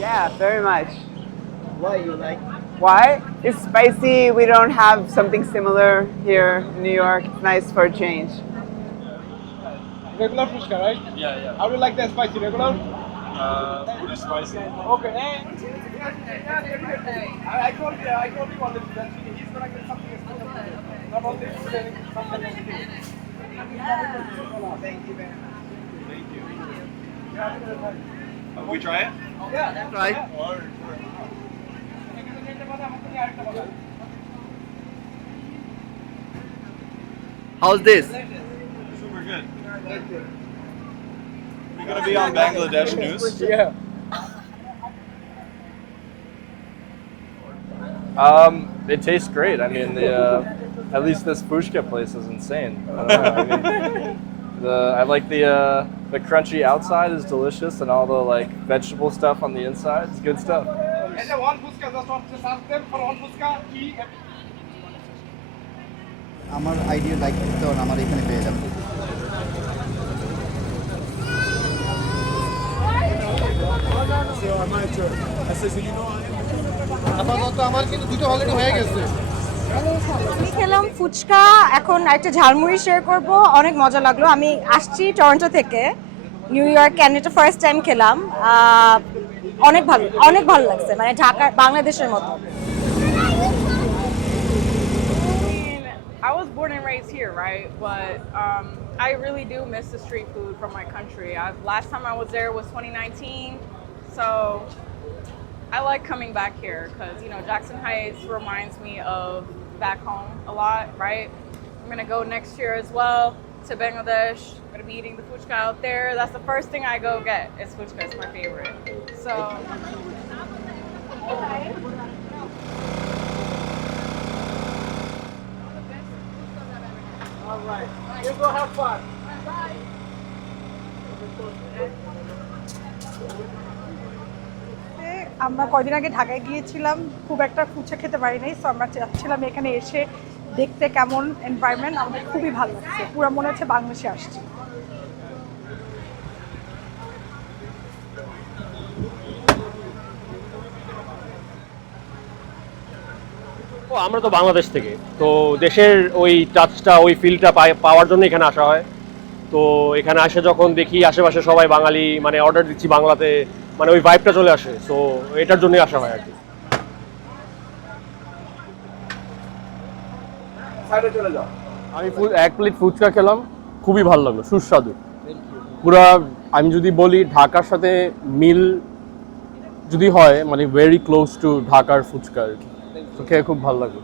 Yeah, very much. Why you like? Why? It's spicy. We don't have something similar here in New York. It's nice for a change. Regular fuchka, right? Yeah, yeah. How do you like that spicy? Regular? Uh, pretty spicy. Okay. I, I told you, I told you already that he's gonna get something special. Not only food, anything, something else. Thank you very much. Thank you. Uh, we try it? Yeah. Try. How's this? Super good. We're gonna be on Bangladesh news. Yeah. Um, it tastes great. I mean, the uh, at least this fushka place is insane. I don't know. I mean, the I like the uh, the crunchy outside is delicious, and all the like vegetable stuff on the inside is good stuff. And the one fuchka, just want to ask them for one fuchka, tea, and আমার idea like করতে হন আমার এখানে পেয়ে যাবেন আপাতত আমার কিন্তু দুটো অলরেডি হয়ে গেছে আমি খেলাম ফুচকা এখন একটা ঝালমুড়ি শেয়ার করব অনেক মজা লাগল আমি আসছি টরন্টো থেকে নিউ ইয়র্ক ক্যান এটা ফার্স্ট টাইম খেলাম অনেক ভালো অনেক ভালো লাগছে মানে ঢাকা বাংলাদেশের মতো I was born and raised here, right? But um, I really do miss the street food from my country. I, last time I was there was 2019, so I like coming back here because you know Jackson Heights reminds me of back home a lot, right? I'm gonna go next year as well to Bangladesh. I'm gonna be eating the fuchka out there. That's the first thing I go get. Is fuchka. It's my favorite. So. all right. You go have fun. আমরা কয়দিন আগে ঢাকায় গিয়েছিলাম, খুব একটা ফুচকা খেতে পারি নাই সো আমরা চাচ্ছিলাম এখানে এসে দেখতে কেমন এনভায়রনমেন্ট আমাদের খুবই ভালো লাগছে। পুরো মনে হচ্ছে বাংলাদেশে আসছি। ও, আমরা তো বাংলাদেশ থেকে। তো দেশের ওই টাচটা ওই ফিলটা পাওয়ার জন্য এখানে আসা হয়। তো এখানে আসে যখন দেখি আশেপাশে সবাই বাঙালি মানে অর্ডার দিচ্ছি বাংলাতে। মানে ওই ভাইবটা চলে আসে। সো এটার জন্যই আসা হয় আর কি। আমি এক প্লেট ফুচকা খেলাম খুবই ভালো লাগল সুস্বাদু। পুরা আমি যদি বলি ঢাকার সাথে মিল যদি হয় মানে ভেরি ক্লোজ টু ঢাকার ফুচকা আর কি। খেয়ে খুব ভালো লাগল।